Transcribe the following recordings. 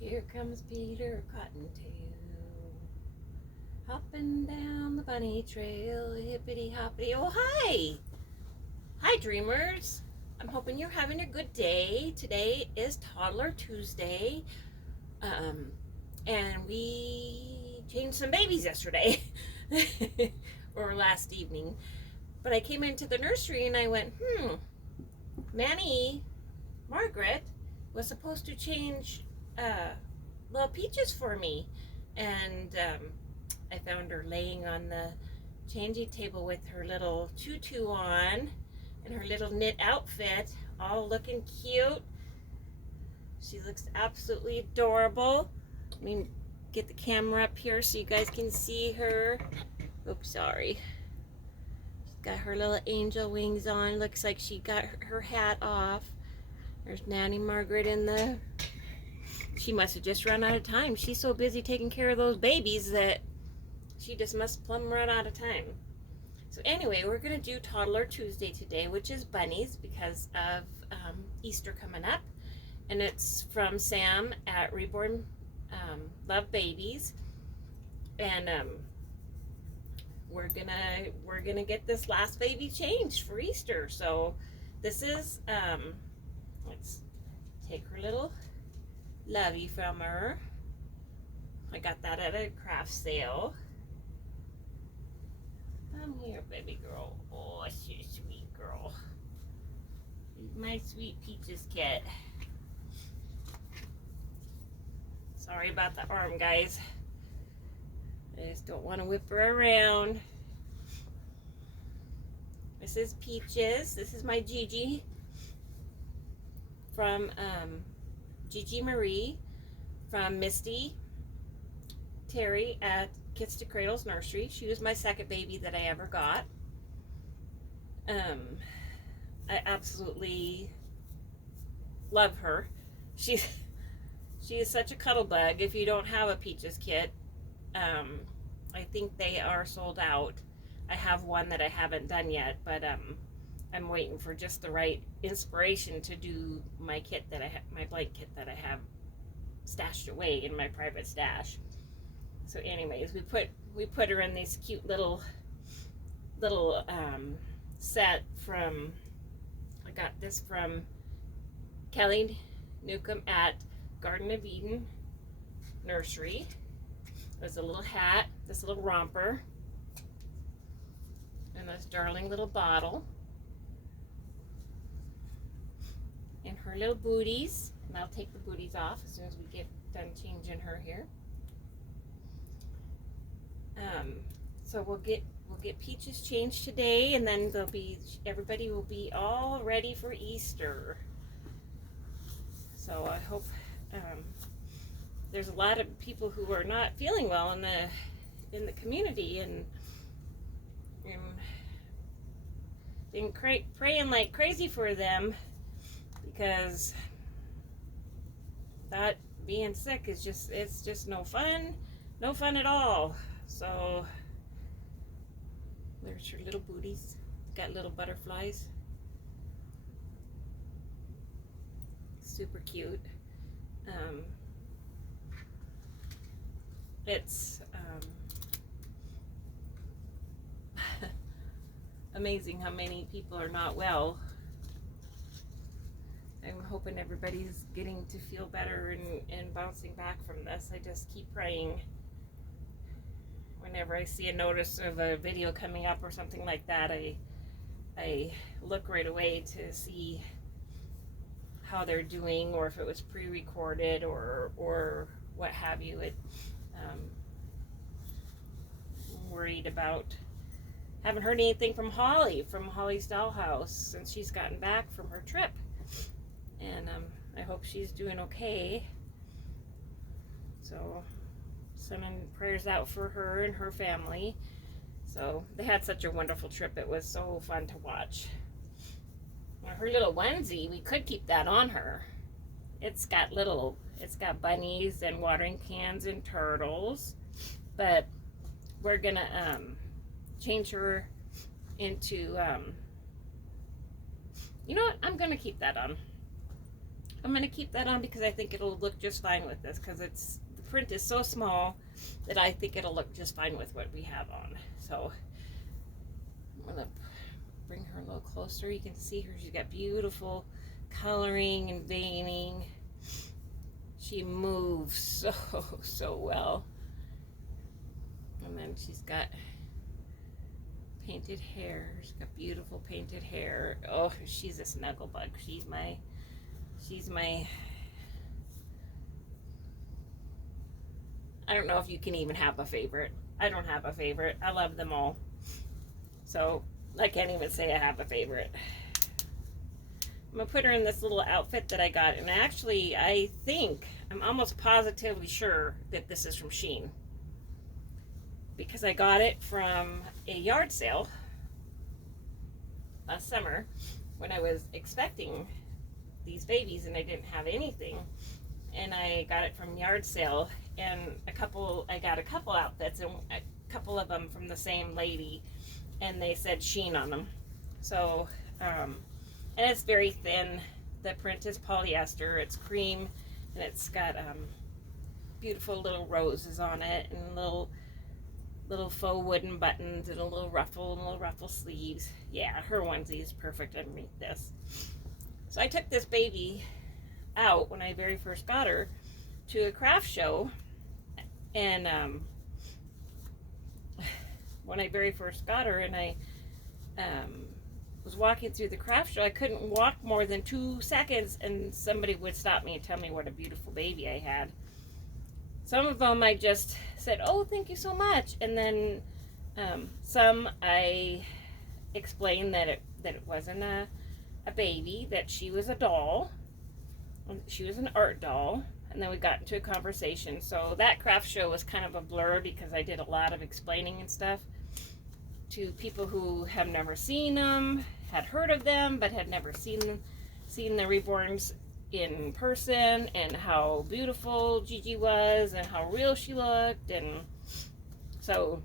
Here comes Peter Cottontail, hopping down the bunny trail, hippity hoppity. Oh, hi! Hi, dreamers. I'm hoping you're having a good day. Today is Toddler Tuesday, and we changed some babies yesterday, or last evening. But I came into the nursery and I went, Manny, Margaret, was supposed to change little Peaches for me, and I found her laying on the changing table with her little tutu on and her little knit outfit, all looking cute. She looks absolutely adorable. Let me get the camera up here so you guys can see her. Oops, sorry. She's got her little angel wings on. Looks like she got her hat off. There's Nanny Margaret in the... She must have just run out of time. She's so busy taking care of those babies that she just must plumb run out of time. So anyway, we're going to do Toddler Tuesday today, which is bunnies because of Easter coming up. And it's from Sam at Reborn Love Babies. And we're gonna get this last baby changed for Easter. So this is let's take her little lovey from her. I got that at a craft sale. Come here, baby girl. Oh, she's a sweet girl. She's my sweet Peaches kit. Sorry about the arm, guys. I just don't want to whip her around. This is Peaches. This is my Gigi from Gigi Marie from Misty Terry at Kids to Cradles Nursery. She was my second baby that I ever got. I absolutely love her. She is such a cuddle bug. If you don't have a Peaches kit, I think they are sold out. I have one that I haven't done yet, but I'm waiting for just the right inspiration to do my kit that I have, my blank kit that I have stashed away in my private stash. So anyways, we put her in these cute little set from, I got this from Kelly Newcomb at Garden of Eden Nursery. There's a little hat, this little romper, and this darling little bottle, and her little booties. And I'll take the booties off as soon as we get done changing her here. So we'll get Peaches changed today, and then everybody will be all ready for Easter. So I hope there's a lot of people who are not feeling well in the community, and been praying like crazy for them, because that being sick is just no fun at all. So there's her little booties. Got little butterflies. Super cute. It's amazing how many people are not well. I'm hoping everybody's getting to feel better and bouncing back from this. I just keep praying. Whenever I see a notice of a video coming up or something like that, I look right away to see how they're doing, or if it was pre-recorded or what have you. I'm worried about, haven't heard anything from Holly's dollhouse since she's gotten back from her trip, and I hope she's doing okay. So sending prayers out for her and her family. So they had such a wonderful trip. It was so fun to watch. Her little onesie, we could keep that on her. It's got bunnies and watering cans and turtles, but we're gonna change her into you know what, I'm gonna keep that on. I'm going to keep that on because I think it'll look just fine with this, because the print is so small that I think it'll look just fine with what we have on. So I'm going to bring her a little closer. You can see her. She's got beautiful coloring and veining. She moves so well. And then she's got painted hair. She's got beautiful painted hair. Oh, she's a snuggle bug. She's my I don't know if you can even have a favorite. I don't have a favorite. I love them all. So I can't even say I have a favorite. I'm gonna put her in this little outfit that I got, and actually I'm almost positively sure that this is from Shein, because I got it from a yard sale last summer when I was expecting these babies and I didn't have anything, and I got it from yard sale, and I got a couple outfits, and a couple of them from the same lady, and they said Shein on them. So and it's very thin. The print is polyester. It's cream, and it's got beautiful little roses on it, and little faux wooden buttons, and a little ruffle sleeves. Yeah, her onesie is perfect underneath this. So I took this baby out when I very first got her to a craft show, and when I very first got her, and I was walking through the craft show, I couldn't walk more than 2 seconds and somebody would stop me and tell me what a beautiful baby I had. Some of them I just said, oh, thank you so much, and then some I explained that it wasn't a baby, that she was a doll, she was an art doll, and then we got into a conversation. So that craft show was kind of a blur because I did a lot of explaining and stuff to people who have never seen them, had heard of them, but had never seen the reborns in person, and how beautiful Gigi was, and how real she looked, and so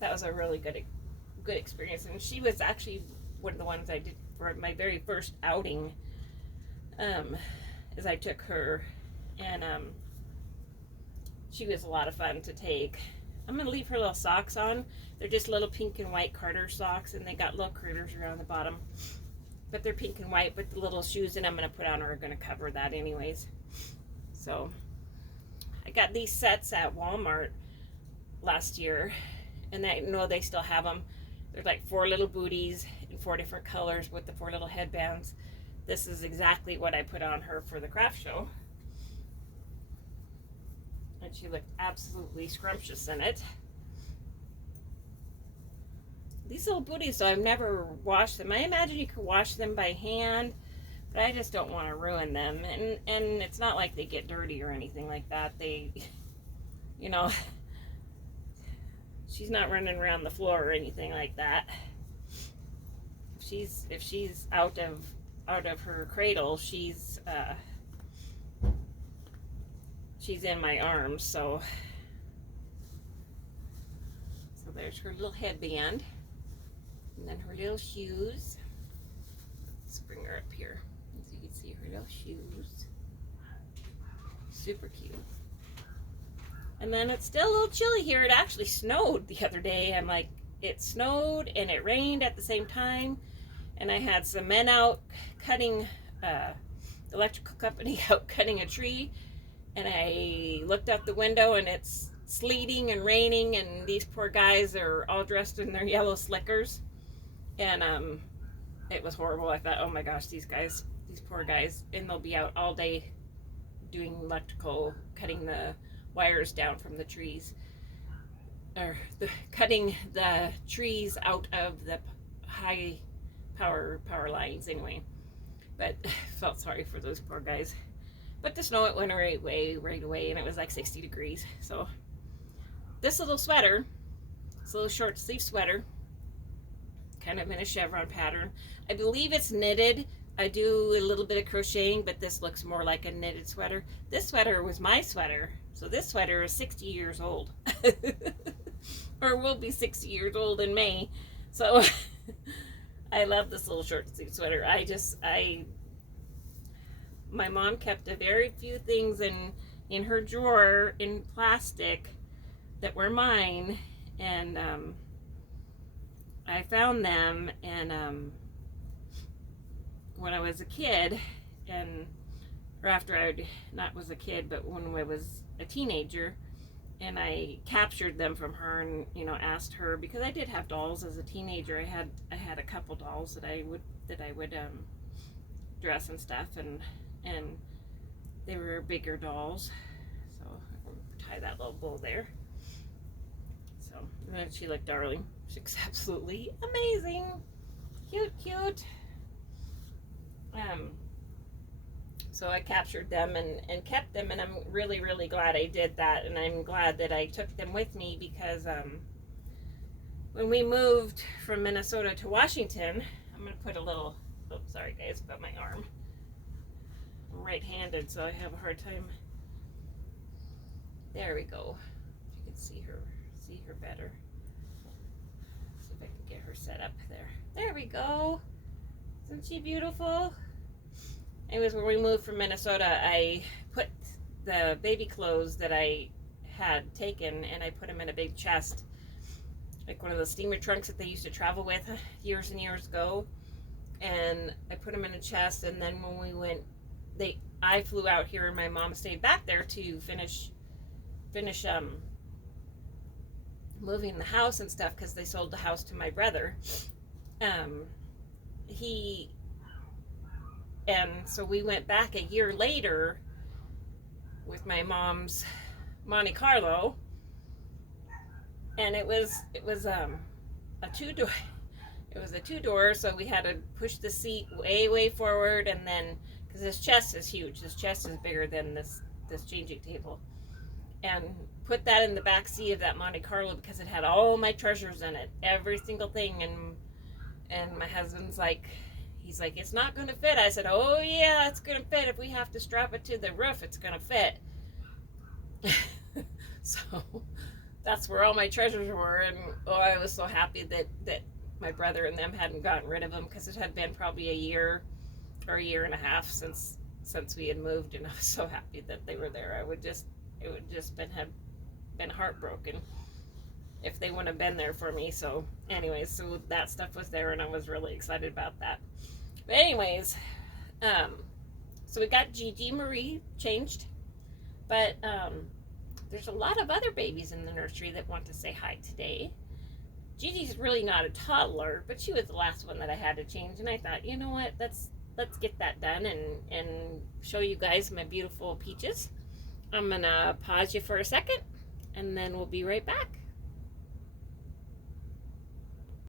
that was a really good experience. And she was actually one of the ones I did for my very first outing, as I took her, and she was a lot of fun to take. I'm going to leave her little socks on. They're just little pink and white Carter socks, and they got little critters around the bottom. But they're pink and white, but the little shoes that I'm going to put on her are going to cover that anyways. So I got these sets at Walmart last year, and I know they still have them. They're like 4 little booties in 4 different colors with the 4 little headbands. This is exactly what I put on her for the craft show. And she looked absolutely scrumptious in it. These little booties, so I've never washed them. I imagine you could wash them by hand, but I just don't want to ruin them. And it's not like they get dirty or anything like that. They, you know, she's not running around the floor or anything like that. If she's out of her cradle, she's in my arms. So there's her little headband, and then her little shoes. Let's bring her up here so you can see her little shoes. Super cute. And then it's still a little chilly here. It actually snowed the other day. I'm like, it snowed and it rained at the same time, and I had some men out cutting, the electrical company out cutting a tree, and I looked out the window and it's sleeting and raining, and these poor guys are all dressed in their yellow slickers, and it was horrible. I thought, oh my gosh, these poor guys, and they'll be out all day doing electrical, cutting the wires down from the trees, or cutting the trees out of the high power lines anyway. But felt sorry for those poor guys. But the snow, it went right away, and it was like 60 degrees. So this little sweater, it's a little short sleeve sweater, kind of in a chevron pattern. I believe it's knitted. I do a little bit of crocheting, but this looks more like a knitted sweater. This sweater was my sweater, so this sweater is 60 years old. Or will be 60 years old in May. So I love this little short sleeve sweater. my mom kept a very few things in her drawer in plastic that were mine, and I found them, and when I was a kid, and or after I not was a kid, but when I was a teenager, and I captured them from her, and asked her, because I did have dolls as a teenager. I had a couple dolls that I would dress and stuff, and they were bigger dolls. So I'll tie that little bow there. So and she looked darling. She looks absolutely amazing, cute. So I captured them and kept them, and I'm really, really glad I did that, and I'm glad that I took them with me, because when we moved from Minnesota to Washington, I'm going to put a little, oh, sorry guys about my arm. I'm right-handed, so I have a hard time. There we go. You can see her better. See if I can get her set up there. There we go. Isn't she beautiful? Anyways, when we moved from Minnesota, I put the baby clothes that I had taken, and I put them in a big chest, like one of those steamer trunks that they used to travel with years and years ago. And I put them in a chest, and then when we went, I flew out here, and my mom stayed back there to finish moving the house and stuff, because they sold the house to my brother. And so we went back a year later with my mom's Monte Carlo, and it was a two-door. It was a two-door, so we had to push the seat way forward, and then because this chest is huge, this chest is bigger than this changing table, and put that in the back seat of that Monte Carlo, because it had all my treasures in it, every single thing. And my husband's like, he's like, it's not going to fit. I said, oh yeah, it's going to fit. If we have to strap it to the roof, it's going to fit. So that's where all my treasures were. And I was so happy that my brother and them hadn't gotten rid of them, because it had been probably a year or a year and a half since we had moved, and I was so happy that they were there. It would just have been heartbroken if they wouldn't have been there for me. So anyways, so that stuff was there, and I was really excited about that. But anyways, so we got Gigi Marie changed, but there's a lot of other babies in the nursery that want to say hi today. Gigi's really not a toddler, but she was the last one that I had to change, and I thought, you know what, let's get that done and show you guys my beautiful peaches. I'm gonna pause you for a second, and then we'll be right back.